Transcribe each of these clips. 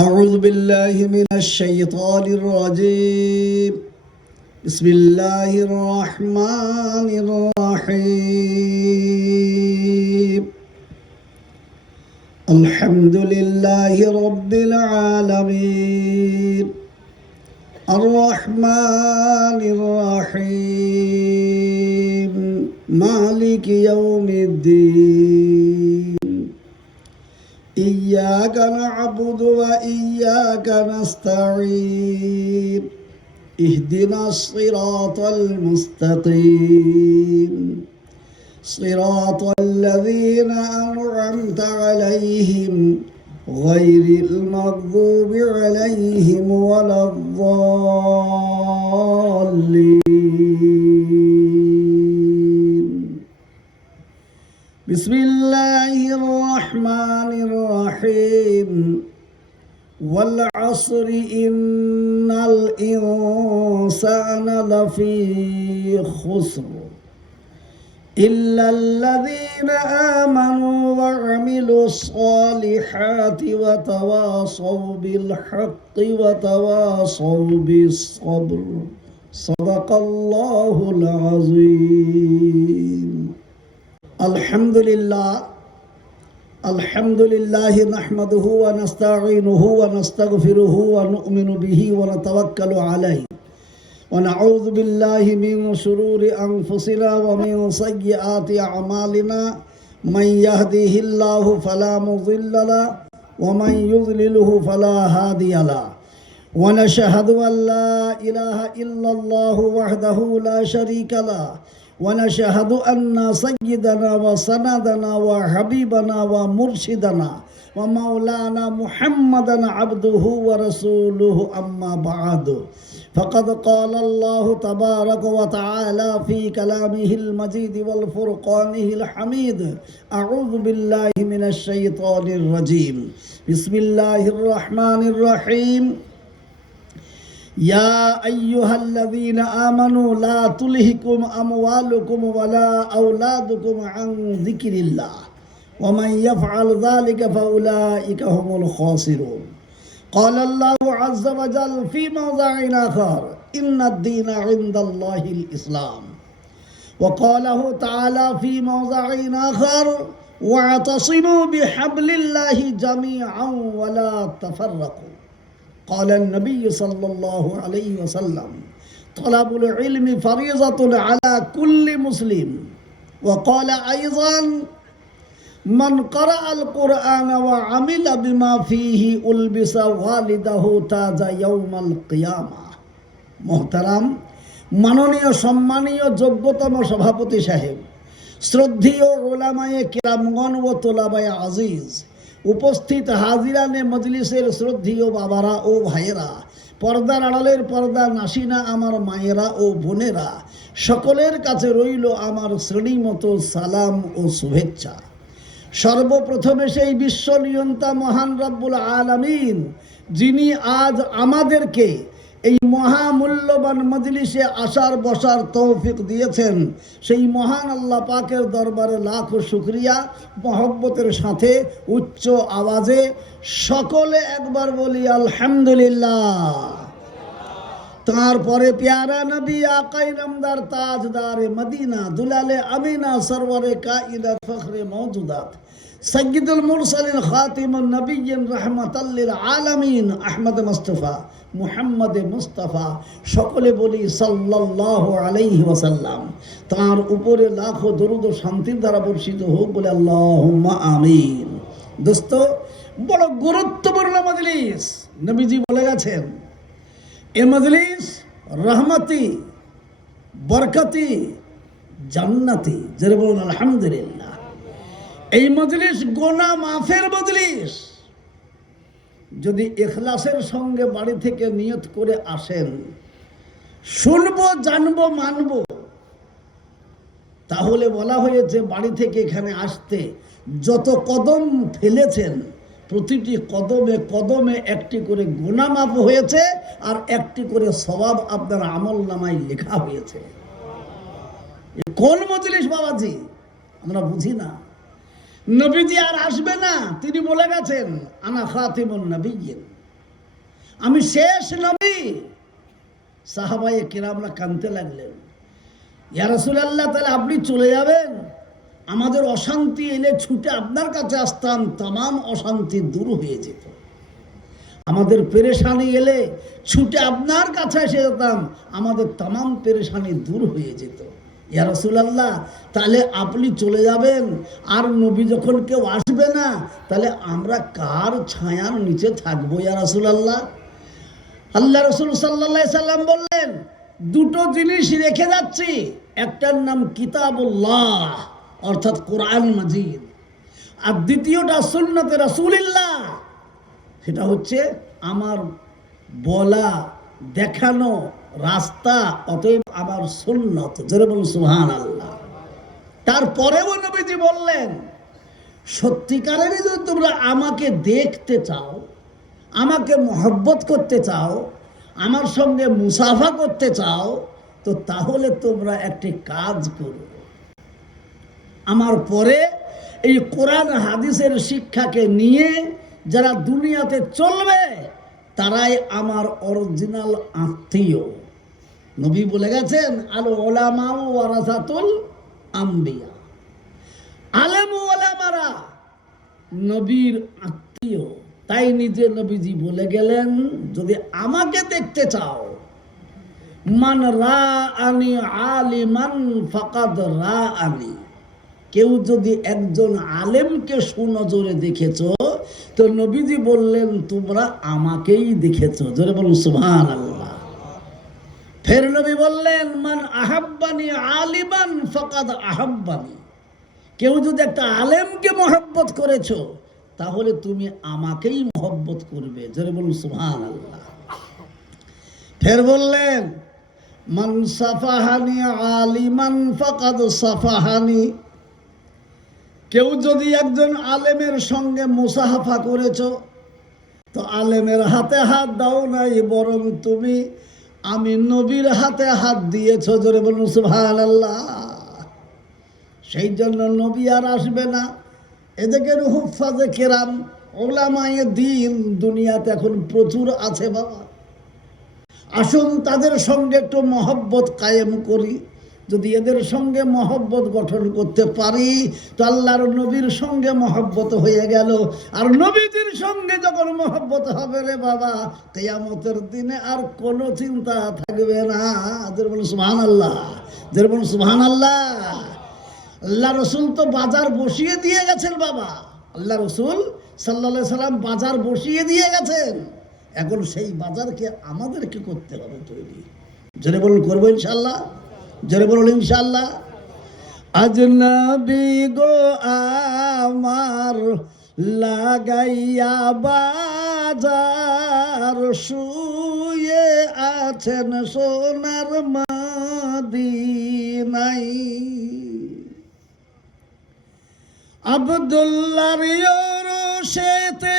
أعوذ بالله من الشيطان الرجيم. بسم الله الرحمن الرحيم. الحمد لله رب العالمين الرحمن الرحيم مالك يوم الدين. إياك نعبد وإياك نستعين. اهدنا الصراط المستقيم صراط الذين أنعمت عليهم غير المغضوب عليهم ولا الضالين. بسم الله الرحمن الرحيم. والعصر إن الإنسان لفي خسر إلا الذين آمنوا وعملوا الصالحات وتواصوا بالحق وتواصوا بالصبر. صدق الله العظيم. الحمد لله نحمده ونستعينه ونستغفره ونؤمن به ونتوكل عليه ونعوذ بالله من شرور أنفسنا ومن سيئات أعمالنا. من يهده الله فلا مضل له ومن يضلله فلا هادي له. ونشهد أن لا إله إلا الله وحده لا شريك له. ونشهد أن سيدنا وسندنا وحبيبنا ومرشدنا ومولانا محمدا عبده ورسوله. أما بعد فقد قال الله تبارك وتعالى في كلامه المجيد والفرقانه الحميد. أعوذ بالله من الشيطان الرجيم. بسم الله الرحمن الرحيم. يا أيها الذين آمنوا لا تلهكم أموالكم ولا أولادكم عن ذكر الله ومن يفعل ذلك فأولئك هم الخاسرون. قال الله عز وجل في موضع آخر إن الدين عند الله الإسلام. وقاله تعالى في موضع آخر واعتصموا بحبل الله جميعا ولا تفرقوا. قال النبي صلى الله عليه وسلم طلب العلم فريضة على كل مسلم. وقال أيضا من قرأ القرآن وعمل بما فيه ألبس والده تاج يوم القيامة. মোহতারাম, মাননীয় সম্মানীয় যোগ্যতম সভাপতি সাহেব, শ্রদ্ধেয় ওলামায়ে কেরামগণ ও তোলাবায়ে আজিজ, উপস্থিত হাজিরানে মজলিসের শ্রদ্ধেয় বাবারা ও ভাইয়েরা, পর্দার আড়ালের পর্দা নাসিনা আমার মায়েরা ও বোনেরা, সকলের কাছে রইল আমার শ্রেণীমতো সালাম ও শুভেচ্ছা। সর্বপ্রথমে সেই বিশ্ব নিয়ন্তা মহান রব্বুল আলামিন, যিনি আজ আমাদেরকে এই মহামূল্যবান মজলিসে আসার বসার তৌফিক দিয়েছেন, সেই মহান আল্লাহ পাকের দরবারে লাখো শুকরিয়া। মহব্বতের সাথে উচ্চ আওয়াজে সকলে একবার বলি আলহামদুলিল্লাহ। তারপরে প্যারা নবী আকাই নামদার তাজদারে মদিনা দুলালে আমিনা সরওয়ারে কায়নাত ফখরে মওজুদাত সৈয়দুল মুরসালিন খাতিমুন নবিয়্যিন রাহমাতাল লিল আলামিন আহমদ মুস্তাফা মুহাম্মদ মুস্তাফা, সকলে বলি সাল্লাল্লাহু আলাইহি ওয়াসাল্লাম। তার উপরে লাখো দরুদ ও শান্তির দ্বারা বর্ষিত হোক বলে আল্লাহুম্মা আমিন। দোস্ত, বড় গুরুত্বপূর্ণ মজলিস। নবীজি বলে গেছেন এ মজলিস রহমতি, বরকতি, জান্নাতি। যারা বলুন আলহামদুলিল্লাহ। এই মজলিস গুনাহ মাফের মজলিস। যদি ইখলাসের সঙ্গে বাড়ি থেকে নিয়ত করে আসেন, শুনবো, জানবো, মানবো, তাহলে বলা হয়েছে বাড়ি থেকে এখানে আসতে যত কদম ফেলেছেন প্রতিটি কদমে কদমে একটি করে গুনাহ মাফ হয়েছে আর একটি করে সওয়াব আপনার আমল নামায় লেখা হয়েছে। কোন মজলিস বাবাজি আমরা বুঝি না। নবীজি আর আসবে না, তিনি বলে গেছেন আনা খাতিমুন নবিয়্যিন। আমি শেষ নবী। সাহাবায়ে কেরামরা কাঁদতে লাগলেন, ইয়া রাসূলুল্লাহ, তাহলে আপনি চলে যাবেন? আমাদের অশান্তি এলে ছুটে আপনার কাছে আসতাম, তামাম অশান্তি দূর হয়ে যেত। আমাদের পেরেশানি এলে ছুটে আপনার কাছে এসে যেতাম, আমাদের তামাম পেরেশানি দূর হয়ে যেত। ইয়া রাসূলুল্লাহ, তাহলে আপনি চলে যাবেন, আর নবী যখন কেউ আসবে না, তাহলে আমরা কার ছায়ার নিচে থাকবো ইয়া রাসূলুল্লাহ? আল্লাহ রাসূল সাল্লাল্লাহু আলাইহি সাল্লাম বললেন, দুটো জিনিস রেখে যাচ্ছি, একটার নাম কিতাবুল্লাহ অর্থাৎ কোরআন মাজিদ, আর দ্বিতীয়টা সুন্নতে রাসূলুল্লাহ, সেটা হচ্ছে আমার বলা দেখানো রাস্তা, অতএব আমার সুন্নত। জোরে বলুন সুবহানাল্লাহ। তারপরেও নবীজি বললেন, সত্যিকারেরই যদি তোমরা আমাকে দেখতে চাও, আমাকে মহব্বত করতে চাও, আমার সঙ্গে মুসাফা করতে চাও, তো তাহলে তোমরা একটি কাজ করো। আমার পরে এই কোরআন হাদিসের শিক্ষাকে নিয়ে যারা দুনিয়াতে চলবে, তারাই আমার অরিজিনাল আত্মীয়। নবী বলে গেছেন, আল উলামা ওয়ারাসাতুল আম্বিয়া, আলেম ওলামারা নবীর আত্মীয়। তাই নিজে নবীজি বলে গেলেন, যদি আমাকে দেখতে চাও, মান রাআনি আলিমান ফাকাদ রাআনি, কেউ যদি একজন আলেমকে সুনজরে দেখেছো, তো নবীজি বললেন তোমরা আমাকেই দেখেছো। জোরে বলুন সুবহানাল্লাহ। ফের নবী বললেন, মান আহাব্বানি আলিমান ফাকাদ আহাব্বানি, কেউ যদি একটা আলেমকে মহব্বত করেছো, তাহলে তুমি আমাকেই মহব্বত করবে। জোরে বলুন সুবহানাল্লাহ। ফের বললেন, মান সাফাহানি আলিমান ফাকাদ সাফাহানি, কেউ যদি একজন আলেমের সঙ্গে মুসাহাফা করেছো, তো আলেমের হাতে হাত দাও নাই, বরং তুমি আমি নবীর হাতে হাত দিয়েছো। জোরে বলুন সুবহানাল্লাহ। সেই জন্য নবী আর আসবে না। এদিকে হুফাজে কেরাম, ওলামায়ে দ্বীন দুনিয়াতে এখন প্রচুর আছে বাবা। আসুন তাদের সঙ্গে একটু মহব্বত কায়েম করি। যদি এদের সঙ্গে মহব্বত গঠন করতে পারি, তো আল্লাহর নবীর সঙ্গে মহব্বত হয়ে গেল। আর নবীজির সঙ্গে যখন মহব্বত হবে রে বাবা, কিয়ামতের দিনে আর কোনো চিন্তা থাকবে না। যারা বলুন সুবহানাল্লাহ, যারা বলুন সুবহানাল্লাহ। আল্লাহ রসুল তো বাজার বসিয়ে দিয়ে গেছেন বাবা। আল্লাহ রসুল সাল্লাল্লাহু আলাইহি সাল্লাম বাজার বসিয়ে দিয়ে গেছেন। এখন সেই বাজারকে আমাদেরকে করতে হবে তৈরি। জোরে বলুন, করবো ইনশাল্লাহ। জোরে বলুন ইনশাল্লাহ। আজনবী গো আমার লাগাইয়া বাজার, শুয়ে আছেন সোনার মদিনায়, আব্দুল্লাহর ইরশেতে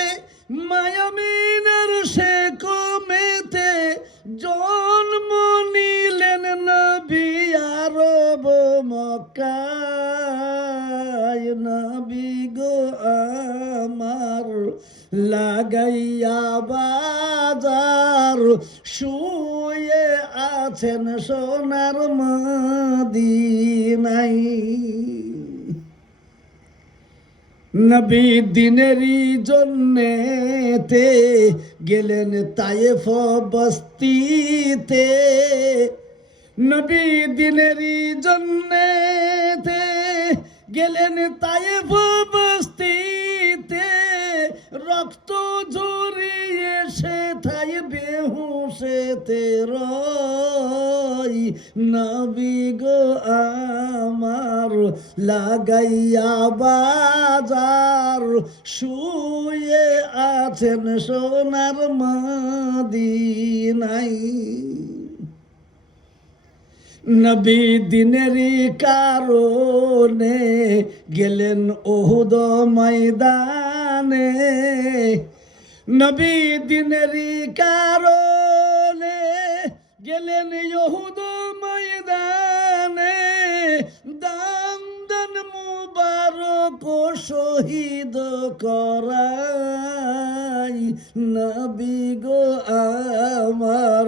মায়ামিনের সে কমেতে, জন্ম নিলেন নবী আরব মক্কায়। নবী গো আমার লাগাইয়া বাজার, শুয়ে আছেন সোনার মদিনায়। নবী দিনেরই জন্যেতে গেলেন তায়েফ বস্তিতে, নবী দিনেরই জন্যেতে গেলেন তায়েফ বস্তিতে, রক্ত ঝরিয়ে সেথায় বেহুশেতে রয়। নবী গো আমার লাগাইয়া বাজার, শুয়ে আছেন সোনার মদিনায়। নবী দিনেরই কারণে গেলেন উহুদ ময়দানে, নবী দিনেরই কারণে গেলেন উহুদ ময়দানে, দান দান মুবারক শহীদ করাই নবী গো আমার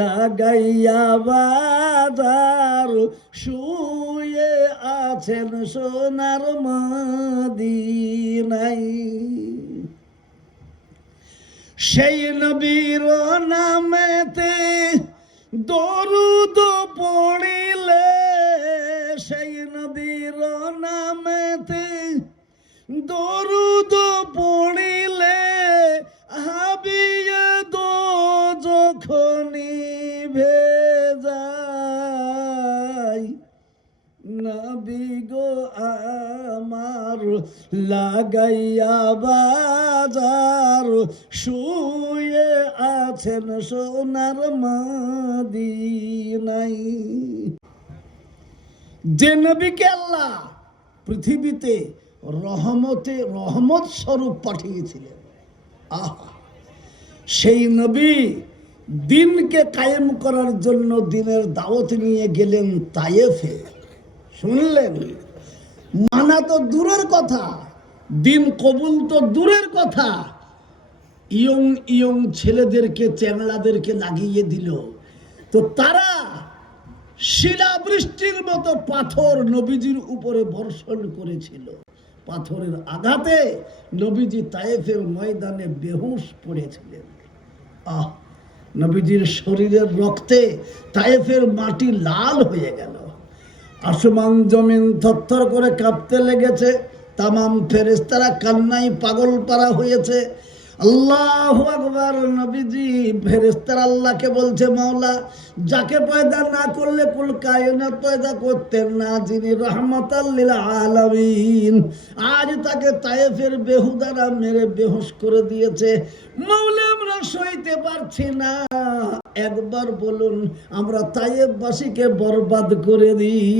লাগাইয়া বাজার শুয়ে আছেন সোনার মদিনায়। সেই নবীর নামেতে দরুদ পড়িলে, সেই নবীর নামেতে দরুদ পড়িলে হাবিয়ে দো যখনি ভেজাই নবী গো আমার লাগাইয়া বাজার শুয়ে আছেন সোনার মদিনায়। যে নবীকে আল্লাহ পৃথিবীতে রহমত স্বরূপ পাঠিয়েছিলেন, আহা, সেই নবী দিনকে কায়েম করার জন্য দিনের দাওয়াত নিয়ে গেলেন তায়েফে। শুনলেন, মানা তো দূরের কথা, দিন কবুল তো দূরের কথা, ইয়ং ইয়ং ছেলেদেরকে চ্যাংড়াদেরকে লাগিয়ে দিল। তো তারা শিলাবৃষ্টির মতো পাথর নবীজির উপরে বর্ষণ করেছিল। পাথরের আঘাতে নবীজি তায়েফের ময়দানে বেহুশ পড়েছিলেন। আহ, নবীজির শরীরের রক্তে তায়েফের মাটি লাল হয়ে গেল। আসমান জমিন থরথর করে কাঁপতে লেগেছে। তামাম ফেরেশতারা কান্নায় পাগল পারা হয়েছে। আল্লাহু আকবার। নবীজি ফেরেশতারা আল্লাহকে বলছে, মাওলা, যাকে পয়দা না করলে কুল কায়নাত পয়দা করতেন না, যিনি রাহমাতাল লিল আলামিন, আজ তাকে তায়েফের বেহুদারা মেরে বেহুশ করে দিয়েছে। মাওলা, আমরা সইতে পারছি না, একবার বলুন আমরা তায়েফবাসীকে বরবাদ করে দিই।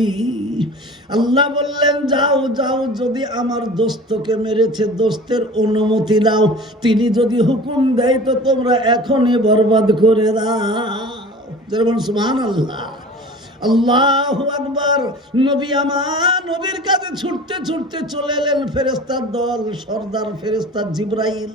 আল্লাহ বললেন, যাও যাও, যদি আমার দোস্তকে মেরেছে দোস্তের অনুমতি নাও, তিনি যদি হুকুম দেয় তো তোমরা এখনই বরবাদ করে দাও। যেমন সুবহানাল্লাহ, আল্লাহু আকবার। নবী আমার নবীর কাছে ছুটতে ছুটতে চলে এলেন ফেরেশতার দল, সর্দার ফেরেশতা জিবরাইল।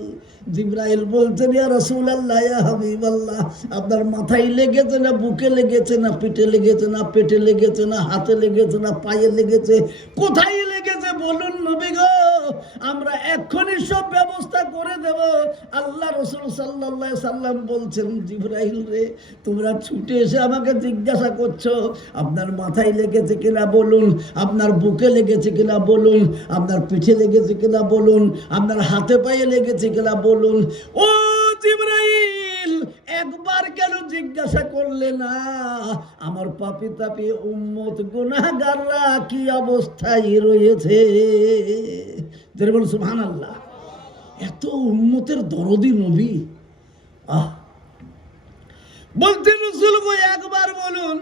জিবরাইল বলছেন, ইয়া রাসূলুল্লাহ, ইয়া হাবিবাল্লাহ, আপনার মাথায় লেগেছে না বুকে লেগেছে না পিঠে লেগেছে না পেটে লেগেছে না হাতে লেগেছে না পায়ে লেগেছে, কোথায় লেগেছে বলুন নবী গো, আমরা এক্ষুনি সব ব্যবস্থা করে দেব। আল্লাহ রাসূল সাল্লাল্লাহু আলাইহি সাল্লাম বলছেন, জিবরাইল রে, তোমরা ছুটে এসে আমাকে জিজ্ঞাসা করছো আপনার মাথায় লেগেছে কিনা বলুন, আপনার বুকে লেগেছে কিনা বলুন, আপনার পিঠে লেগেছে কিনা বলুন, আপনার হাতে পায়ে লেগেছে কিনা বলুন। ও জিবরাইল, একবার কেন জিজ্ঞাসা করলে না? আমার পাপী তাপী উম্মত গুনাহগাররা কি অবস্থায় রয়েছে। যেমন সুবহানাল্লাহ, এত উম্মতের দরদি নবী। আহ, বলতেন রাসূল গো, একবার বলুন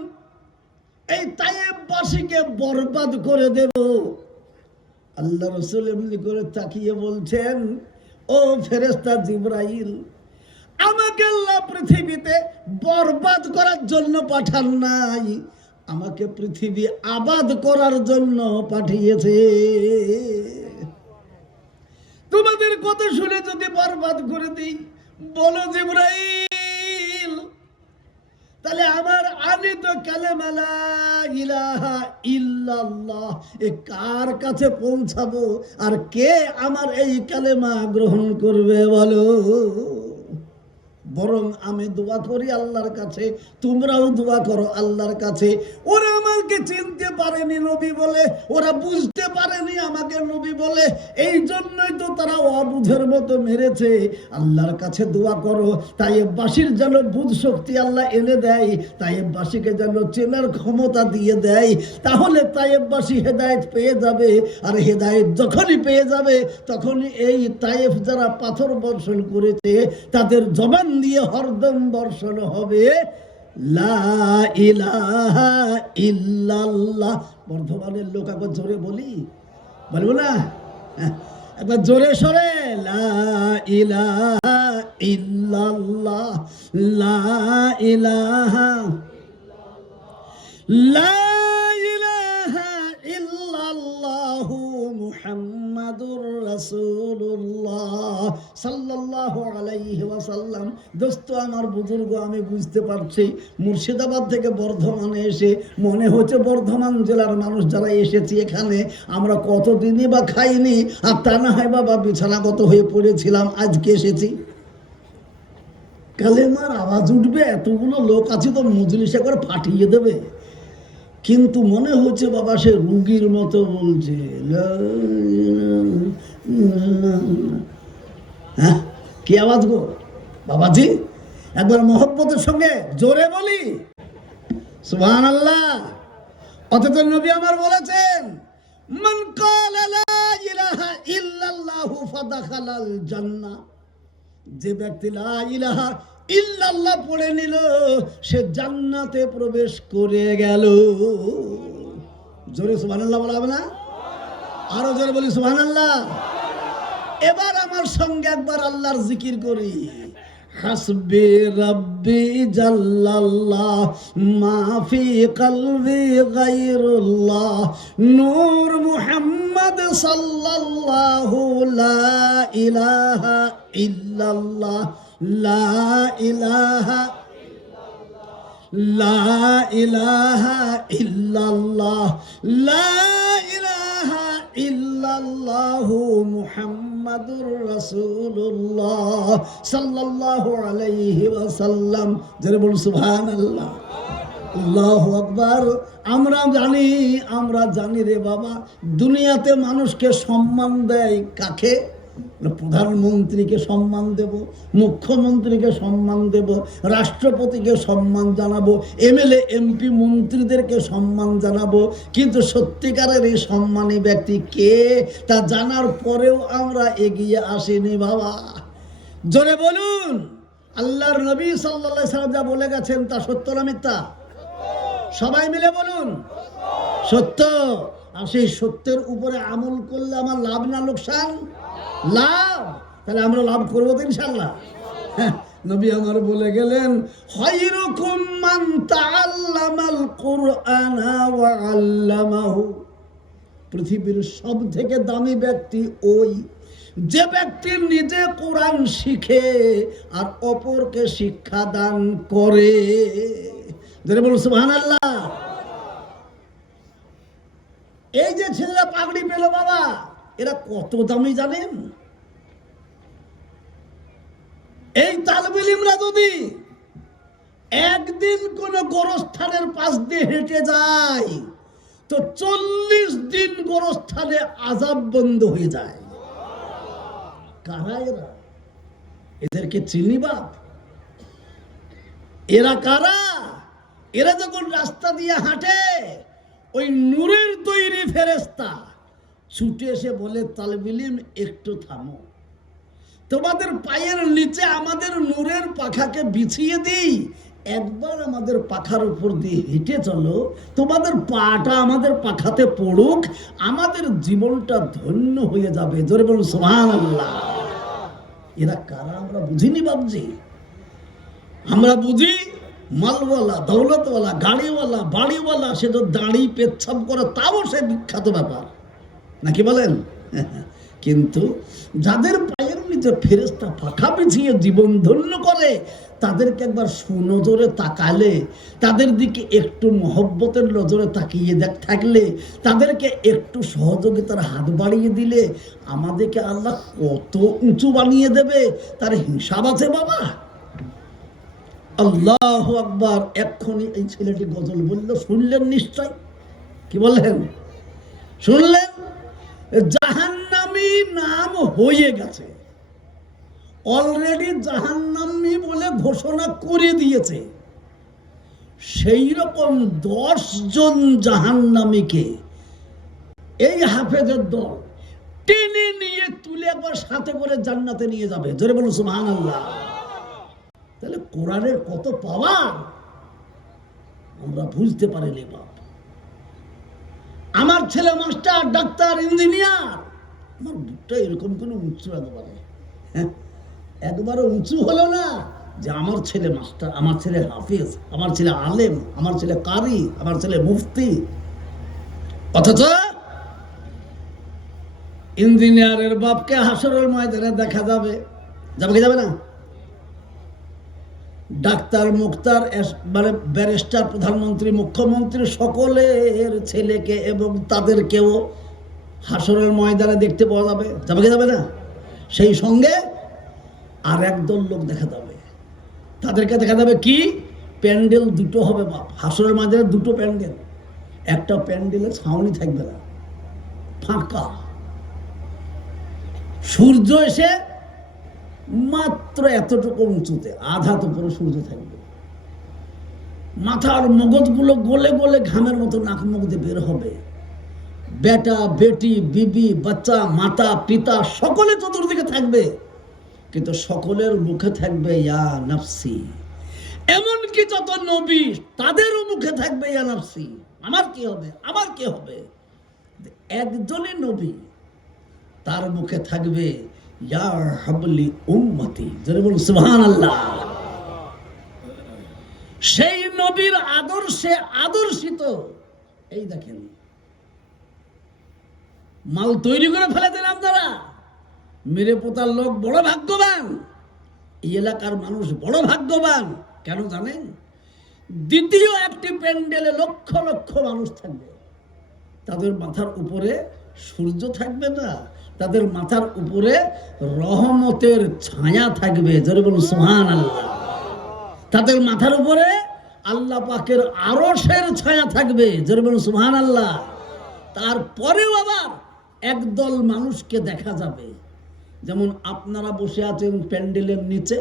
এই তায়েফবাসীকে বরবাদ করে দেব। আল্লাহ রাসূল এমনি করে তাকিয়ে বলছেন, ও ফেরেশতা জিবরাইল, আমাকে আল্লাহ পৃথিবীতে বরবাদ করার জন্য পাঠান নাই, আমাকে পৃথিবী আবাদ করার জন্য পাঠিয়েছে। তোমাদের কথা শুনে যদি বরবাদ করে দিই, বলো জিবরাইল, তাহলে আমার আনিত কালেমা লা ইলাহা ইল্লাল্লাহ এ কার কাছে পৌঁছাবো, আর কে আমার এই কালেমা গ্রহণ করবে বলো? বরং আমি দোয়া করি আল্লাহর কাছে, তোমরাও দোয়া করো আল্লাহর কাছে। ওরা আমাকে চিনতে পারেনি নবী বলে, ওরা বুঝতে পারেনি আমাকে নবী বলে, এই জন্যই তো তারা অবুঝের মতো মেরেছে। আল্লাহর কাছে দোয়া করো, তায়েফবাসীর যেন বুঝ শক্তি আল্লাহ এনে দেয়, তায়েফবাসীকে যেন চেনার ক্ষমতা দিয়ে দেয়, তাহলে তায়েফবাসী হেদায়েত পেয়ে যাবে। আর হেদায়েত যখনই পেয়ে যাবে, তখনই এই তায়েফ যারা পাথর বর্ষণ করেছে তাদের জবান দিয়ে হরদম বর্ষণ হবে লা ইলাহা ইল্লাল্লাহ। বর্ধমানের লোক একবার জোরে বলি, বলবো না? একবার জোরে সরে, লা ইলাহা ইল্লাল্লাহ, লা ইলাহা, লা ইলাহা ইল্লাল্লাহ, মুহাম্মাদুর রাসূলুল্লাহ সাল্লাল্লাহু আলাইহি ওয়াসাল্লাম। দোস্ত আমার বুজুর্গ, আমি বুঝতে পারছি মুর্শিদাবাদ থেকে বর্ধমানে এসে মনে হচ্ছে বর্ধমান জেলার মানুষ যারা এসেছি এখানে আমরা কতদিনই বা খাইনি, আর তা না হয় বাবা বিছানাগত হয়ে পড়েছিলাম, আজকে এসেছি। কালেমার আওয়াজ উঠবে, এতগুলো লোক আছে তো মজলিসে করে ফাটিয়ে দেবে, কিন্তু মনে হচ্ছে বাবা সে রুগীর মতো বলছে। হ্যাঁ, কি আওয়াজ গো বাবাজি, একবার মহব্বতের সঙ্গে জোরে বলি সুবহানাল্লাহ। অথচ নবী আমার বলেছেন, মান ক্বালা লা ইলাহা ইল্লাল্লাহু ফাদাখালাল জান্নাহ, যে ব্যক্তি লা ইলাহা ইল্লাল্লাহ পড়ে নিল সে জান্নাতে প্রবেশ করে গেল। জোরে সুবহানাল্লাহ বলা হবে না? আরো জোরে বলি সুবহানাল্লাহ। এবার আমার সঙ্গে একবার আল্লাহর জিকির করি। হাসবি রাব্বি জাল্লাল্লাহ মা ফি কলবি গায়রুল্লাহ নূর মুহাম্মদ সাল্লাল্লাহু লা ইলাহা ইল্লাল্লাহ লা ইলাহা লা ইলাহা ইল্লাল্লাহ লা ইলাহা ইল্লাল্লাহু মুহাম্মাদুর রাসূলুল্লাহ সাল্লাল্লাহু আলাইহি ওয়াসাল্লাম। যারা বলুন সুবহানাল্লাহ, আল্লাহু আকবার। আমরা জানি রে বাবা, দুনিয়াতে মানুষকে সম্মান দেয় কাকে? প্রধানমন্ত্রীকে সম্মান দেব, মুখ্যমন্ত্রীকে সম্মান দেব, রাষ্ট্রপতিকে সম্মান জানাবো, এমএলএ এমপি মন্ত্রীদেরকে সম্মান জানাবো, কিন্তু সত্যিকারের এই সম্মানী ব্যক্তি কে তা জানার পরেও আমরা এগিয়ে আসিনি বাবা। জোরে বলুন, আল্লাহর নবী সাল্লাল্লাহু আলাইহি সাল্লাম যা বলে গেছেন তা সত্য না মিথ্যা? সবাই মিলে বলুন সত্য। আর সেই সত্যের উপরে আমল করলে আমার লাভ না লোকসান? লাভ। তাহলে আমরা লাভ করবো তো ইনশাআল্লাহ। নবী আমার বলে গেলেন, খায়রুকুম মান তাআল্লামাল কুরআনা ওয়া আল্লামাহু, পৃথিবীর সব থেকে দামি ব্যক্তি ওই যে ব্যক্তি নিজে কোরআন শিখে আর অপরকে শিক্ষা দান করে। যারা বলুন সুবহানাল্লাহ। এই যে ছেলেরা পাগড়ি পেল বাবা, এরা কত দামি জানেন? এই তালিবে ইলমরা যদি একদিন কোন গোরস্থানের পাশ দিয়ে হেঁটে যায় তো 40 দিন গোরস্থানে আযাব বন্ধ হয়ে যায়। কারা এরা? এদেরকে চিনি বাপ? এরা কারা? এরা যখন রাস্তা দিয়ে হাঁটে ওই নূরের তৈরি ফেরেশতা ছুটে এসে বলে, তালিবে ইলম একটু থামো, তোমাদের পায়ের নিচে আমাদের নূরের পাখাকে বিছিয়ে দিই, একবার আমাদের পাখার উপর দিয়ে হেঁটে চলো, তোমাদের পাটা আমাদের পাখাতে পড়ুক, আমাদের জীবনটা ধন্য হয়ে যাবে। জোরে বলুন সুবহানাল্লাহ। এরা কারা আমরা বুঝিনি বাবজি। আমরা বুঝি মালওয়ালা, দৌলতওয়ালা, গাড়িওয়ালা, বাড়িওয়ালা, সে তো দাড়ি পেচ্ছাপ করে তাও সে বিখ্যাত ব্যাপার নাকি বলেন? কিন্তু যাদের পায়ের নিচে ফেরেশতা পাখা বিছিয়ে জীবন ধন্য করে তাদেরকে একবার সুনজরে তাকালে, তাদের দিকে একটু মহব্বতের নজরে তাকিয়ে থাকলে, তাদেরকে একটু সহযোগিতার হাত বাড়িয়ে দিলে আমাদেরকে আল্লাহ কত উঁচু বানিয়ে দেবে তার হিসাব আছে বাবা। আল্লাহু আকবার। এক্ষুনি এই ছেলেটি গজল বলল, শুনলেন নিশ্চয়? কি বললেন? শুনলেন? জাহান্নামী নাম হয়ে গেছে, অলরেডি জাহান্নামী বলে ঘোষণা করে দিয়েছে। সেই রকম 10 জন জাহান্নামীকে এই হাফেজের দল টেনে নিয়ে তুলে একবার সাথে করে জান্নাতে নিয়ে যাবে। জোরে বলুন সুবহানাল্লাহ। তাহলে কোরআনের কত পাওয়ার আমরা বুঝতে পারিনি বাপ। আমার ছেলে মাস্টার, ডাক্তার, ইঞ্জিনিয়ার, আমার বুকটা এরকম কোনো উঁচু একবারও উঁচু হলো না যে আমার ছেলে মাস্টার, আমার ছেলে হাফিজ, আমার ছেলে আলেম, আমার ছেলে কারি, আমার ছেলে মুফতি। অথচ ইঞ্জিনিয়ারের বাপকে হাসরের ময়দানে দেখা যাবে, যাবে কি যাবে না? ডাক্তার, মুক্তার, মানে ব্যারিস্টার, প্রধানমন্ত্রী, মুখ্যমন্ত্রী সকলের ছেলেকে এবং তাদেরকেও হাসরের ময়দানে দেখতে পাওয়া যাবে, যাবে কি যাবে না? সেই সঙ্গে আর একদল লোক দেখা যাবে, তাদেরকে দেখা যাবে কি? প্যান্ডেল দুটো হবে বাপ, হাসরের ময়দানে দুটো প্যান্ডেল। একটা প্যান্ডেলে ছাউনি থাকবে না, ফাঁকা। সূর্য এসে মাত্র এতটুকু উঁচুতে, আধা তো পুরো সূর্য থাকবে। মাথার মগজগুলো গলে গলে ঘামের মতো নাক মুখ দিয়ে বের হবে। বেটা, বেটি, বিবি, বাচ্চা, মাতা, পিতা সকলে চতুর্দিকে থাকবে, কিন্তু সকলের মুখে থাকবে ইয়া নাফসি। এমনকি যত নবী তাদেরও মুখে থাকবে ইয়া নাফসি, আমার কি হবে, আমার কি হবে। একজনই নবী, তার মুখে থাকবে ইয়া হাবলি উম্মতি, যারা বলুন সুবহানাল্লাহ। সেই নবীর আদর্শে আদর্শিত এই দেখেন মাল তৈরি করে ফেলে দিলেন আপনারা। মেরে পোতার লোক বড় ভাগ্যবান, এই এলাকার মানুষ বড় ভাগ্যবান। কেন জানেন? দ্বিতীয় একটি প্যান্ডেলে লক্ষ লক্ষ মানুষ থাকবে, তাদের মাথার উপরে সূর্য থাকবে না, তাদের মাথার উপরে রহমতের ছায়া থাকবে, যারা বলুন সুবহানাল্লাহ। তাদের মাথার উপরে আল্লাহ পাকের আরশের ছায়া থাকবে, যারা বলুন সুবহানাল্লাহ। তারপরেও আবার একদল মানুষকে দেখা যাবে, যেমন আপনারা বসে আছেন প্যান্ডেলের নিচে,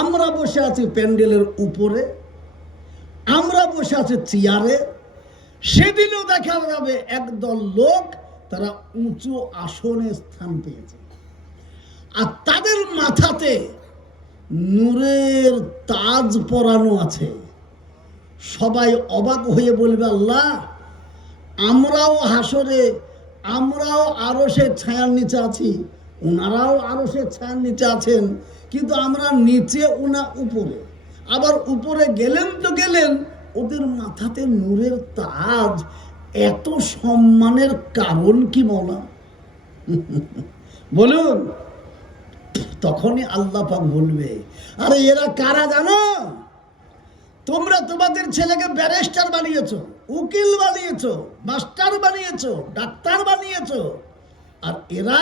আমরা বসে আছি প্যান্ডেলের উপরে, আমরা বসে আছি চেয়ারে। সেদিনও দেখা যাবে একদল লোক, তারা উঁচু আসনে স্থান পেয়েছে, আর তাদের মাথাতে নূরের তাজ পরানো আছে। সবাই অবাক হয়ে বলবে, আল্লাহ, আমরাও হাসরে, আমরাও আরশের ছায়ার নিচে আছি, ওনারাও আরশের ছায়ার নিচে আছেন, কিন্তু আমরা নিচে, ওনা উপরে। আবার উপরে গেলেন তো গেলেন, ওদের মাথাতে নূরের তাজ, এত সম্মানের কারণ কি মওলা? বলুন। তখনই আল্লাহ পাক বলবে, আরে এরা কারা জানো? তোমরা তোমাদের ছেলেকে ব্যারিস্টার বানিয়েছো, উকিল বানিয়েছো, মাস্টার বানিয়েছো, ডাক্তার বানিয়েছো, আর এরা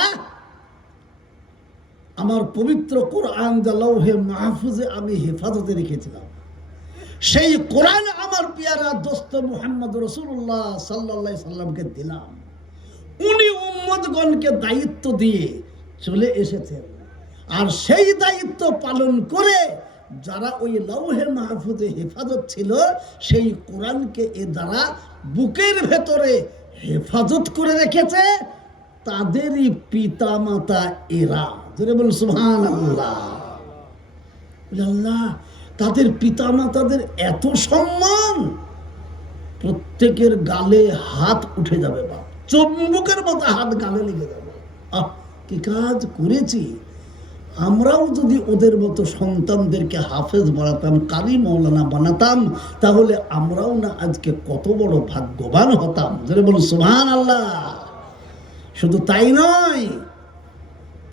আমার পবিত্র কোরআন লৌহে মাহফুজে আমি হেফাজতে রেখেছিলাম। সেই কোরআন আমার পিয়ারা দোস্ত মুহাম্মদ রাসূলুল্লাহ সাল্লাল্লাহু আলাইহি সাল্লামকে দিলাম। উনি উম্মতগণকে দায়িত্ব দিয়ে চলে এসেছেন, আর সেই দায়িত্ব পালন করে যারা ওই লৌহে মাহফুজে হেফাজত ছিল, সেই কোরআনকে এ দ্বারা বুকের ভেতরে হেফাজত করে রেখেছে, তাদেরই পিতা মাতা এরা। যারা বলুন সুবহানাল্লাহ। আল্লাহ, তাদের পিতা মাতাদের এত সম্মান, প্রত্যেকের গালে হাত উঠে যাবে, বাপ, চুম্বকের মতো হাত গালে লেগে যাবে। আহ, কি কাজ করেছি! আমরাও যদি ওদের মতো সন্তানদেরকে হাফেজ বানাতাম, কারি মৌলানা বানাতাম, তাহলে আমরাও না আজকে কত বড় ভাগ্যবান হতাম। যারা বলুন সুবহানাল্লাহ। শুধু তাই নয়,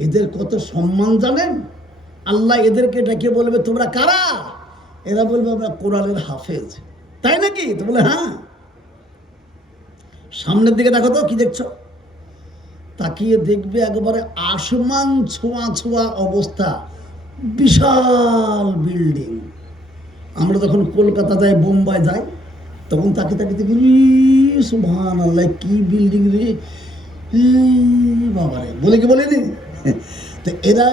এদের কত সম্মান জানেন? আল্লাহ এদেরকে ডেকে বলবে, তোমরা কারা? এরা বলবে, আমরা কোরআনের হাফেজ। তাই নাকি? তো বলে হ্যাঁ। সামনের দিকে দেখো তো, কি দেখছো? তাকিয়ে দেখবে একেবারে আসমান ছোঁয়া ছোঁয়া অবস্থা, বিশাল বিল্ডিং। আমরা যখন কলকাতা যাই, বোম্বাই যাই, তখন তাকে তাকে দেখি, সুবহানাল্লাহ, কি বিল্ডিং রে বাবারে, বলে কি বলেনি? তো এরা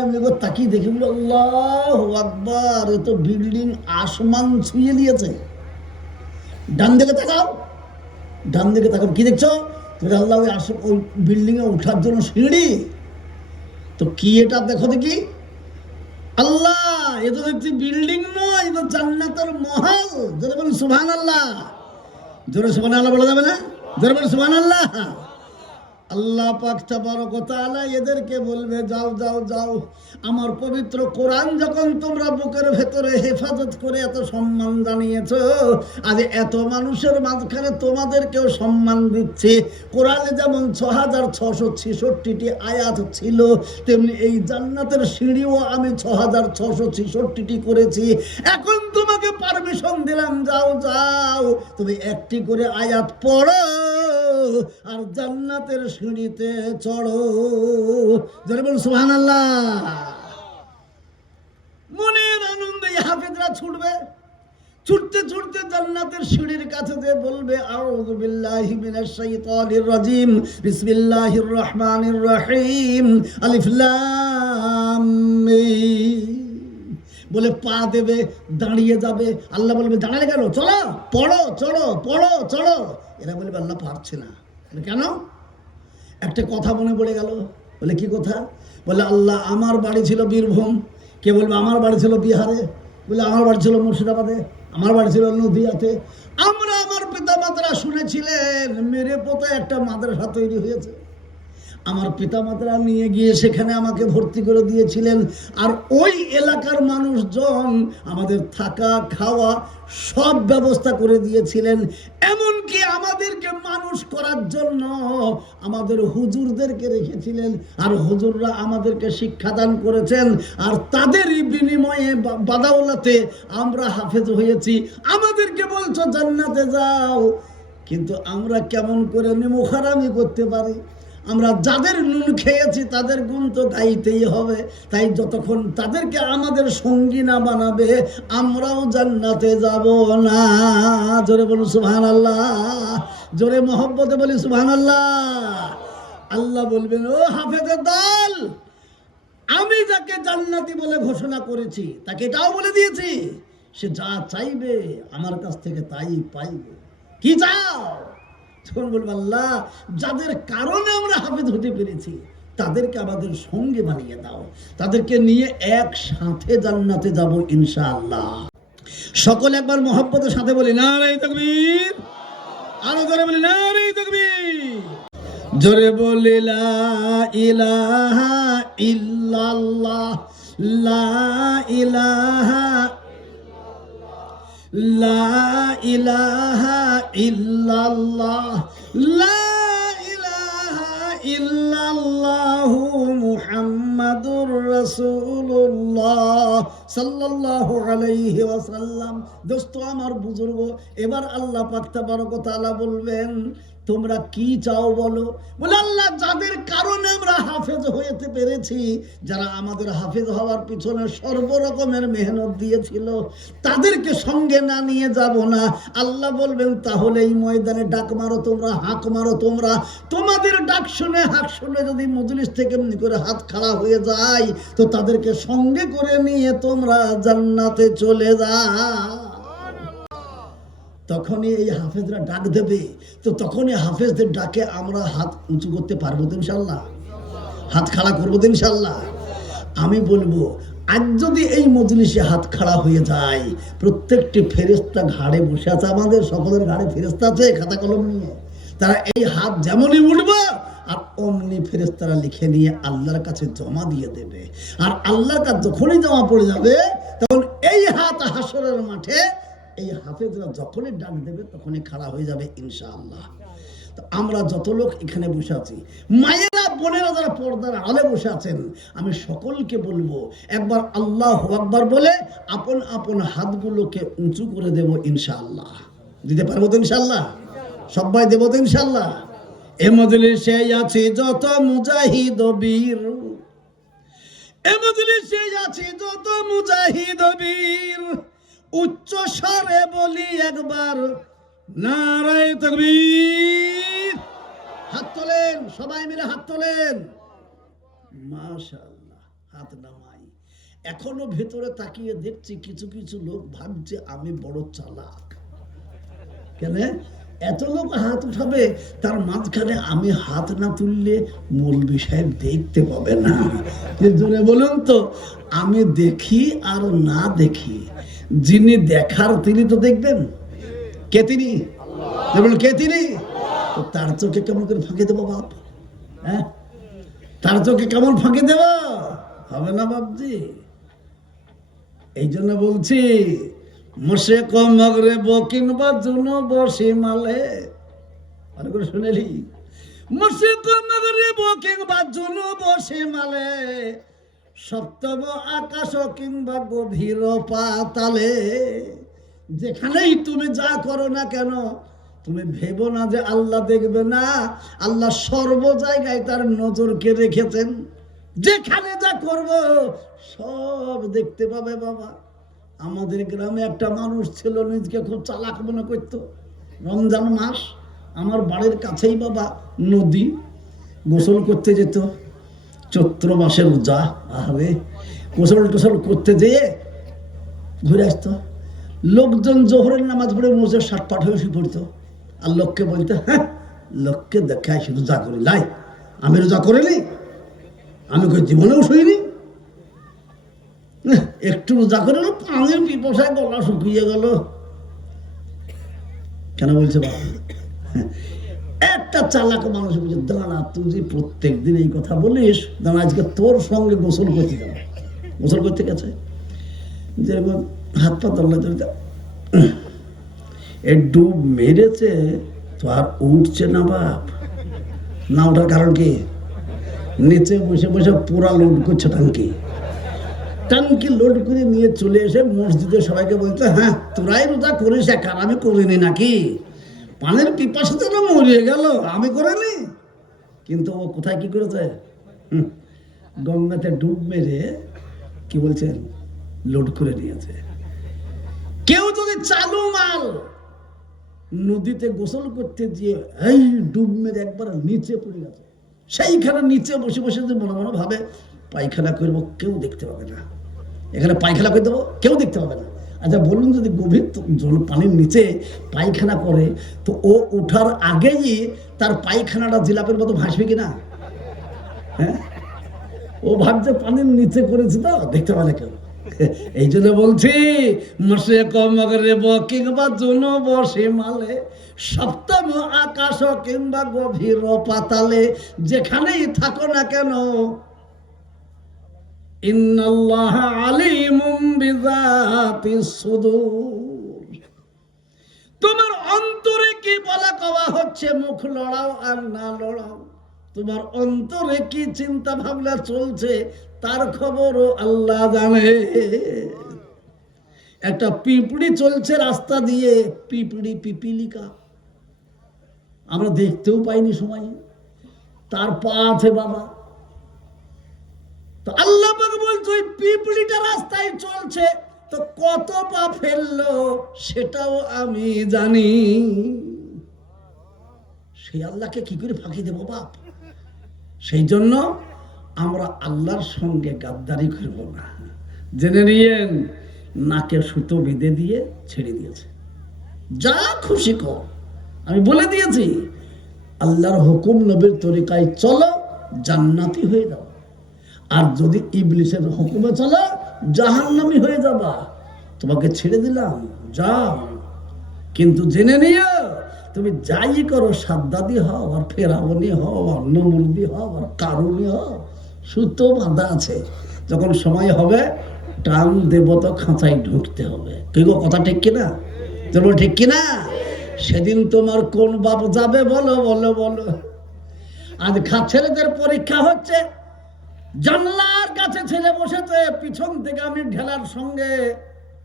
তাকিয়ে দেখে বলে, আল্লাহু আকবার, এ তো বিল্ডিং আসমান ছুঁয়ে নিয়েছে। ডান দিকে তাকাও, ডান দিকে তাকাও, কি দেখছো? আল্লাহ, ওই বিল্ডিং এ উঠার জন্য সিঁড়ি। তো কি এটা দেখো দেখি। আল্লাহ, এ তো দেখছি বিল্ডিং নয়, এ তো জান্নাতের মহল। যারা বলেন সুবহানাল্লাহ। জোরে সুবহানাল্লাহ বলা যাবে না? যারা বলেন সুবহানাল্লাহ। আল্লাহ পাক তাবারক ওয়া তাআলা এদেরকে বলবে, যাও যাও যাও, আমার পবিত্র কোরআন যখন তোমরা বুকের ভেতরে হেফাজত করে এত সম্মান জানিয়েছো, আজ এত মানুষের মাঝখানে তোমাদেরকেও সম্মান দিচ্ছে। কোরআনে যেমন 6666টি আয়াত ছিল, তেমনি এই জান্নাতের সিঁড়িও আমি 6666টি করেছি। এখন তোমাকে পারমিশন দিলাম, যাও যাও, তুমি একটি করে আয়াত পড়ো আর জান্নাতের সিঁড়িতে চড়ো। জোরে বলুন সুবহানাল্লাহ। মনের আনন্দে হাফেজরা ছুটবে, ছুটতে ছুটতে জান্নাতের সিঁড়ির কাছে যে বলবে, আউযু বিল্লাহি মিনাশ শাইতানির রাজিম, বিসমিল্লাহির রহমানির রহিম, আলিফ লাম মিম বলে পা দেবে, দাঁড়িয়ে যাবে। আল্লাহ বলবে, দাঁড়ালে কেন, চলো পড়ো, চলো পড়ো, চলো। এরা বলবে, আল্লাহ পারছে না। কেন? একটা কথা মনে পড়ে গেল। বলে, কি কথা? বলে, আল্লাহ আমার বাড়ি ছিল বীরভূম। কে বলবে আমার বাড়ি ছিল বিহারে? বলে, আমার বাড়ি ছিল মুর্শিদাবাদে, আমার বাড়ি ছিল নদিয়াতে। আমরা আমার পিতা মাতারা শুনেছিলেন মেরে পোতে একটা মাদ্রাসা তৈরি হয়েছে। আমার পিতামাতারা নিয়ে গিয়ে সেখানে আমাকে ভর্তি করে দিয়েছিলেন। আর ওই এলাকার মানুষজন আমাদের থাকা খাওয়া সব ব্যবস্থা করে দিয়েছিলেন। এমনকি আমাদেরকে মানুষ করার জন্য আমাদের হুজুরদেরকে রেখেছিলেন, আর হুজুররা আমাদেরকে শিক্ষাদান করেছেন। আর তাদেরই বিনিময়ে বাদাওলাতে আমরা হাফেজ হয়েছি। আমাদেরকে বলছো জান্নাতে যাও, কিন্তু আমরা কেমন করে নেমুখারামি করতে পারি? আমরা যাদের নুন খেয়েছি তাদের গুণ তো গাইতেই হবে। তাই যতক্ষণ তাদেরকে আমাদের সঙ্গী না বানাবে আমরাও জান্নাতে যাব না। জোরে বলুন সুবহানাল্লাহ, জোরে মহব্বতে বলি সুবহানাল্লাহ। আল্লাহ বলবেন, ও হাফেজের দল, আমি যাকে জান্নাতি বলে ঘোষণা করেছি তাকে এটাও বলে দিয়েছি, সে যা চাইবে আমার কাছ থেকে তাই পাইবে। কি চাও? তখন বলবো, আল্লাহ যাদের কারণে আমরা হাফেজ হতে পেরেছি তাদেরকে আমাদের সঙ্গে বানিয়ে দাও, তাদেরকে নিয়ে একসাথে জান্নাতে যাব ইনশাআল্লাহ। সকলে একবার মহব্বতের সাথে বলি নারে তাকবীর, আরো জোরে বলি নারে তাকবীর, জোরে বলি লা ইলাহা ইল্লাল্লাহ, লা ইলাহা লা ইলাহা ইল্লাল্লাহ, লা ইলাহা ইল্লাল্লাহু মুহাম্মাদুর রাসূলুল্লাহ সাল্লাল্লাহু আলাইহি ওয়াসাল্লাম। দোস্ত আমার, বুজুর্গ, এবার আল্লাহ পাক তাবারক ওয়া তাআলা বলবেন, তোমরা কি চাও বলো? বলে, আল্লাহ যাদের কারণে আমরা হাফেজ হইতে পেরেছি, যারা আমাদের হাফেজ হওয়ার পিছনে সর্বরকমের মেহনত দিয়েছিল, তাদেরকে সঙ্গে না নিয়ে যাব না। আল্লাহ বলবেন, তাহলে এই ময়দানে ডাক মারো তোমরা, হাঁক মারো তোমরা। তোমাদের ডাক শুনে হাঁক শুনে যদি মজলিস থেকে এমনি করে হাত খাড়া হয়ে যায়, তো তাদেরকে সঙ্গে করে নিয়ে তোমরা জান্নাতে চলে যাও। তখনই এই হাফেজরা ডাক দেবে, তো তখনই হাফেজদের ডাকে আমরা হাত উঁচু করতে পারবো তো ইনশাল্লাহ, হাত খাড়া করবো তো ইনশাল্লাহ। আমি বলবো, আজ যদি এই মজলিসে হাত খাড়া হয়ে যায়, প্রত্যেকটি ফেরেশতা ঘাড়ে বসে আছে, আমাদের সকলের ঘাড়ে ফেরেশতা আছে খাতা কলম নিয়ে, তারা এই হাত যেমনই উঠবে আর অমনি ফেরেশতারা লিখে নিয়ে আল্লাহর কাছে জমা দিয়ে দেবে। আর আল্লাহর কাছে যখনই জমা পড়ে যাবে, তখন এই হাত হাসরের মাঠে এই হাফেজরা যখনই ডাক দেবে তখনই খাড়া হয়ে যাবে ইনশাআল্লাহ। তো আমরা যত লোক এখানে বসে আছি, মায়েরা বোনেরা যারা পর্দার আড়ালে বসে আছেন, আমি সকলকে বলবো একবার আল্লাহু আকবার বলে আপন আপন হাতগুলোকে উঁচু করে দেব ইনশাআল্লাহ। দিতে পারবো তো ইনশাআল্লাহ? সবাই দেব তো ইনশাআল্লাহ? এ মজলিসে আছে যত মুজাহিদ বীর, এ মজলিসে আছে যত মুজাহিদ বীর, উচ্চ স্বরে বলি একবার নারে তাকবীর। হাত তোলেন, সবাই মিলে হাত তোলেন। মাশাআল্লাহ, হাত নামাই। এখনো ভেতরে তাকিয়ে দেখছি কিছু কিছু লোক ভাবছে আমি বড় চালাক। কেন এত লোক হাত উঠাবে, তার মাঝখানে আমি হাত না তুললে মৌলভী সাহেব দেখতে পাবে না। জোরে বলুন তো, আমি দেখি আর না দেখি, যিনি দেখার তিনি তো দেখবেন। কে তিনি? কে তিনি? তো তার চোখে কেমন করে ফাঁকে দেবো বাপ? হ্যাঁ, তার চোখে কেমন ফাঁকি দেব? হবে না বাবজি। এই জন্য বলছি, মশেক মগরেব কিংবা জুনুব শিমালে, ভালো করে শুনেলি, মশেক মগরেব কিংবা জুনুব শিমালে, সপ্তম আকাশ কিংবা গভীর পাতালে, যেখানেই তুমি যা করো না কেন, তুমি ভেবো না যে আল্লাহ দেখবে না। আল্লাহ সর্ব জায়গায় তার নজরকে রেখেছেন। যেখানে যা করব সব দেখতে পাবে বাবা। আমাদের গ্রামে একটা মানুষ ছিল, নিজকে খুব চালাক মনে করতো। রমজান মাস, আমার বাড়ির কাছেই বাবা নদী, গোসল করতে যেত। চৈত্র মাসের রোজা, আরে গোসল টোসল করতে যেয়ে ঘুরে আসতো। লোকজন জোহরের নামাজ পড়ে মোজের শার্ট পাট হয়ে শুয়ে পড়তো। আর লোককে বলতে, হ্যাঁ লোককে দেখায় সে রোজা করি। লাই, আমি রোজা করিনি? আমি কই জীবনেও শুইনি। একটু রোজা করে পানির পিপাসায় গলা শুকিয়ে গেল। কেন বলছে বাবা? একটা চালাক মানুষ বলছে, দাঁড়া তুই যে প্রত্যেক দিন এই কথা বলিস, দাঁড়া আজকে তোর সঙ্গে গোসল করতে যাবো। গোসল করতে গেছে, যেরকম হাত পা তল্লা চলতে, এ ডুব মেরেছে তো আর উঠছে না বাপ। না ওঠার কারণ কি? নিচে বসে বসে পুরা লোড করছে টাঙ্কি। টাঙ্কি লোড করে নিয়ে চলে এসে মসজিদে সবাইকে বলতে, হ্যাঁ তোরাই রোজা করিস, একা আমি করিনি নাকি? পানির পিপাসাতে না মরিয়ে গেল, আমি করিনি। কিন্তু ও কোথায় কি করেছে? গঙ্গাতে ডুব মেরে কি বলছেন লোড করে নিয়েছে। কেউ যদি চালু মাল নদীতে গোসল করতে গিয়ে এই ডুব মেরে একবার নিচে পড়ে গেছে, সেইখানে নিচে বসে বসে যে মনে মনে ভাবে পায়খানা করবো, কেউ দেখতে পাবে না। এখানে পায়খানা করে দেবো, কেউ দেখতে পাবে না। আচ্ছা বলুন, যদি গভীর জল পানির নিচে পায়খানা করে, তো ও ওঠার আগেই তার পায়খানাটা জিলাপের মতো ভাসবে কিনা? হ্যাঁ, ও ভাবছে পানির নিচে করেছে তো দেখতে পাবে কেউ। এই জন্য বলছি, মশেক মগরেব কিংবা জুনুব শিমালে, সপ্তম আকাশ কিংবা গভীর পাতালে, যেখানেই থাকো না কেন, ইন্নাল্লাহা আলিমুম বিযাতিস সুদূর। তোমার অন্তরে কি বলা কওয়া হচ্ছে, মুখ লড়াও আর না লড়াও, তোমার অন্তরে কি চিন্তা ভাবনা চলছে তার খবরও আল্লাহ জানে। একটা পিঁপড়ি চলছে রাস্তা দিয়ে, পিঁপড়ি পিপিলিকা, আমরা দেখতেও পাইনি সময়, তার পা আছে বাবা। তো আল্লাহ পাক বলছে, ওই পিঁপড়িটা রাস্তায় চলছে, তো কত পা ফেললো সেটাও আমি জানি। সেই আল্লাহকে কি করে ফাঁকি দেবো বাপ? সেই জন্য আমরা আল্লাহর সঙ্গে গাদ্দারি করব না। জেনে নিয়েন, নাকে সুতো বেঁধে দিয়ে ছেড়ে দিয়েছে, যা খুশি কর। আমি বলে দিয়েছি, আল্লাহর হুকুম নবীর তরিকায় চলো, জান্নাতি হয়ে যাও। আর যদি ইবলিসের হুকুমে চলো, জাহান্নামী হয়ে যাবা। তোমাকে ছেড়ে দিলাম, যাও। কিন্তু জেনে নিও, তুমি যাই করো, সাদ্দাদি হও আর ফেরাউনি হও আর নমরুদি হও আর কারুনি হও, সুতো বাঁধা আছে। যখন সময় হবে টান দেব তো খাঁচায় ঢুকতে হবে। কি গো, কথা ঠিক কিনা? তোমার ঠিক কিনা? সেদিন তোমার কোন বাপ যাবে বলো বলো বলো। আজ ছেলেদের পরীক্ষা হচ্ছে, জানলার কাছে ছেলে বসেছে, পিছন থেকে আমি ঢেলার সঙ্গে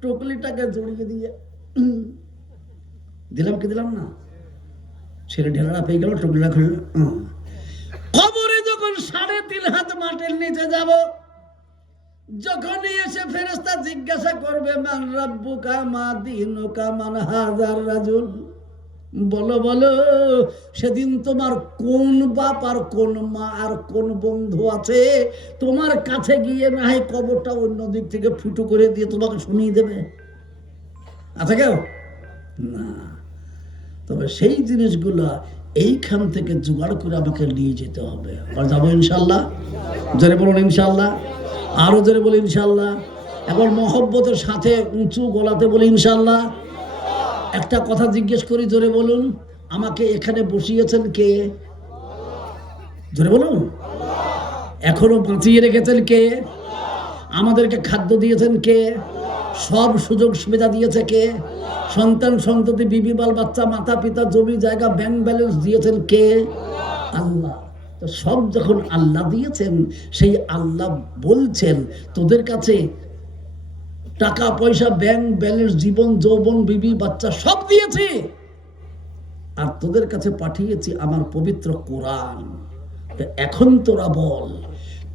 টুকলিটাকে জড়িয়ে দিয়ে দিলাম কি দিলাম না, ছেলে ঢেলাটা পেয়ে গেল, টুকলিটা খুলল। কবরে যখন 3.5 হাত মাটির নিচে যাব, যখনই এসে ফেরেশতা জিজ্ঞাসা করবে, মান রাব্বুকা মা দীনুকা মান হাযার রাজুল, বলো বলো সেদিন তোমার কোন বাপ আর কোন মা আর কোন বন্ধু আছে, তোমার কাছে গিয়ে না হয় কবরটা অন্য দিক থেকে ফুটো করে দিয়ে তোমাকে শুনিয়ে দেবে? আছে কেউ? না। তবে সেই জিনিসগুলো এইখান থেকে জোগাড় করে আমাকে নিয়ে যেতে হবে। আর যাবো ইনশাল্লাহ। জোরে বলুন ইনশাল্লাহ, আরো জোরে বলি ইনশাল্লাহ। এবার মহব্বতের সাথে উঁচু গলাতে বলি ইনশাল্লাহ। একটা কথা জিজ্ঞেস করি, জোরে বলুন, আমাকে এখানে বসিয়েছেন কে? জোরে বলুন। এখনো বাঁচিয়ে রেখেছেন কে? আমাদেরকে খাদ্য দিয়েছেন কে? সব সুযোগ সুবিধা দিয়েছে কে? সন্তান সন্ততি বিবি বাল বাচ্চা মাতা পিতা জমি জায়গা ব্যাংক ব্যালেন্স দিয়েছেন কে? আল্লাহ। তো সব যখন আল্লাহ দিয়েছেন, সেই আল্লাহ বলছেন তোদের কাছে টাকা পয়সা ব্যাংক ব্যালেন্স জীবন যৌবন বিবি বাচ্চা সব দিয়েছি, আর তোদের কাছে পাঠিয়েছি আমার পবিত্র কোরআন। তো এখন তোরা বল,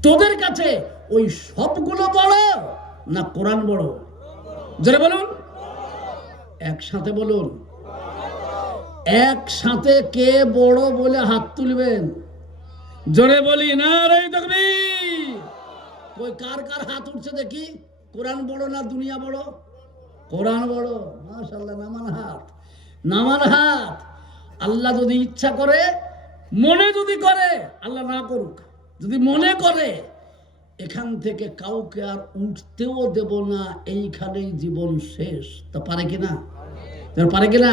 তোদের কাছে ওই সবগুলো বড় না কোরআন বড়? জোরে বলুন, একসাথে বলুন। একসাথে কে বড় বলে হাত তুলবেন? জোরে বলি নারে তাকবীর। কই কার কার হাত উঠছে দেখি? কোরআন বড় না দুনিয়া বড়? কোরআন বড়। মাশাআল্লাহ, নামান হাত, নামান হাত। আল্লাহ যদি ইচ্ছা করে, মনে যদি করে, আল্লাহ না করুক, যদি মনে করে এখান থেকে কাউকে আর উঠতেও দেব না, এইখানেই জীবন শেষ, তা পারে কিনা? পারে কিনা?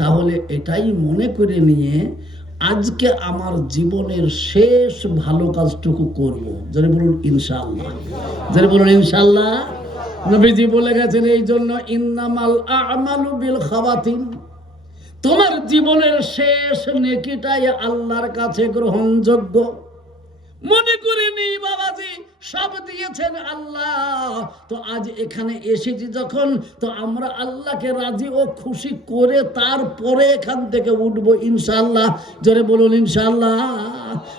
তাহলে এটাই মনে করে নিয়ে আজকে আমার জীবনের শেষ ভালো কাজটুকু করব। যারা বলুন ইনশাআল্লাহ, যারা বলুন ইনশাআল্লাহ। নবীজি বলে গেছেন এই জন্য, ইন্নামাল আমালু বিল খাওয়াতিন, তোমার জীবনের শেষ নেকিটাই আল্লাহর কাছে গ্রহণযোগ্য। মনে করে নি বাবাজি সব দিয়েছেন আল্লাহ, তো আজ এখানে এসেছি যখন, তো আমরা আল্লাহকে রাজি ও খুশি করে তারপরে এখান থেকে উঠবো ইনশাআল্লাহ। জোরে বলুন ইনশাআল্লাহ।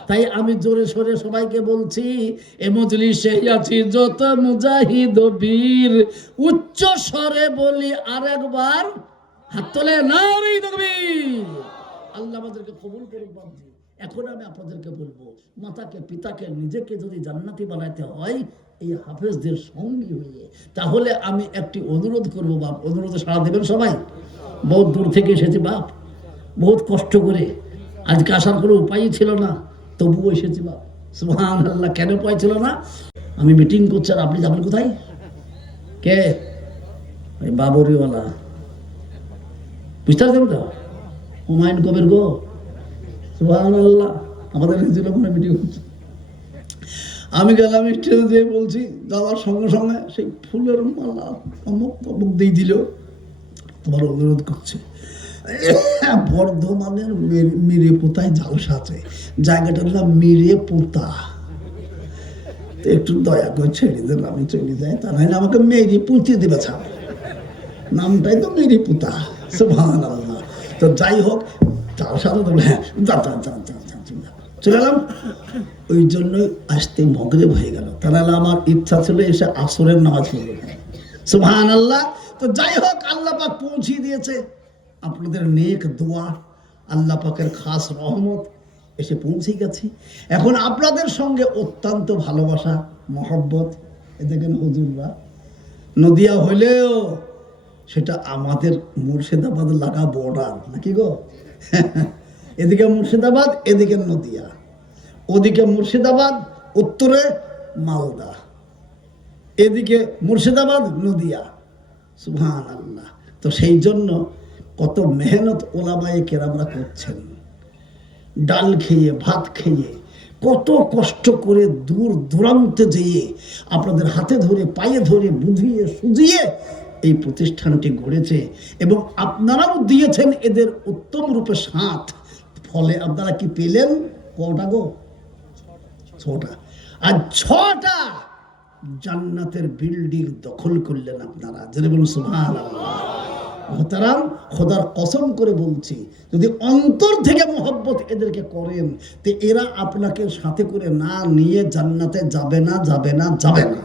তাই আমি জোরে সোরে সবাইকে বলছি, এ মজলিসে আছি যত মুজাহিদ বীর, উচ্চ স্বরে বলি আরেকবার, হাত তোলে নারে তাকবীর। আল্লাহ আমাদেরকে কবুল করুন বাবজি। এখন আমি আপনাদেরকে বলবো, মাতাকে পিতাকে নিজেকে যদি জান্নাতি বানাইতে হয় এই হাফেজদের সঙ্গী হয়ে, তাহলে আমি একটি অনুরোধ করবো বাপ, অনুরোধে সাড়া দেবেন সবাই? বহুত দূর থেকে এসেছি বাপ, বহুত কষ্ট করে, আজকে আসার কোনো উপায়ই ছিল না, তবুও এসেছি বাপ। সুবহানাল্লাহ। কেন উপায় ছিল না? আমি মিটিং করছি আর আপনি যাবেন কোথায়? কে? ওই বাবরিওয়ালা, বুঝতে পারছেন তো? হুমায়ুন কবির গো, সুবহানাল্লাহ। আমাদের মিটিং হচ্ছে, আমি গেলাম স্টেজে দিয়ে বলছি, যাওয়ার সঙ্গে সঙ্গে সেই ফুলের মালা অমুক অমুক দিয়ে দিল, তোমার অনুরোধ করছে বর্ধমানের মিরেপোতায় জালসা আছে, জায়গাটার নাম মিরেপোতা, একটু দয়া করে ছেড়ে দেন, আমি চলে যাই, তা নাহলে আমাকে মেরে পুঁতে দেবে ছাড়, নামটাই তো মিরেপোতা। সুবহানাল্লাহ। তো যাই হোক, তার সাথে তো হ্যাঁ চলে এলাম, ওই জন্যই আসতে মগরিব হয়ে গেল, তা নাহলে আমার ইচ্ছা ছিল এসে আসরের নামাজ পড়বে। সুবহানাল্লাহ। তো যাই হোক, আল্লাহ পাক পৌঁছিয়ে দিয়েছে, আপনাদের নেক দোয়া, আল্লাহ পাকের খাস রহমত এসে পৌঁছে গেছি। এখন আপনাদের সঙ্গে অত্যন্ত ভালোবাসা মহব্বত। এ দেখেন হুজুররা, নদিয়া হইলেও সেটা আমাদের মুর্শিদাবাদ লাগা বর্ডার নাকি গো? এদিকে মুর্শিদাবাদ, এদিকে নদিয়া, ওদিকে মুর্শিদাবাদ, উত্তরে মালদা, এদিকে মুর্শিদাবাদ নদিয়া। সুবহানাল্লাহ। তো সেই জন্য কত মেহনত ওলামায়ে কেরামরা করছেন, ডাল খেয়ে ভাত খেয়ে কত কষ্ট করে দূর দূরান্তে যেয়ে আপনাদের হাতে ধরে পায়ে ধরে বুঝিয়ে সুঝিয়ে এই প্রতিষ্ঠানটি গড়েছে, এবং আপনারাও দিয়েছেন এদের উত্তম রূপে সাথ। ফলে আপনারা কি পেলেন? কটা গো? 6টা। আর 6টা জান্নাতের বিল্ডিং দখল করলেন আপনারা। যদি বলুন সুবহানাল্লাহ। মোহতারাম, খোদার কসম করে বলছি, যদি অন্তর থেকে মোহব্বত এদেরকে করেন, তো এরা আপনাকে সাথে করে না নিয়ে জান্নাতে যাবে না, যাবে না, যাবে না।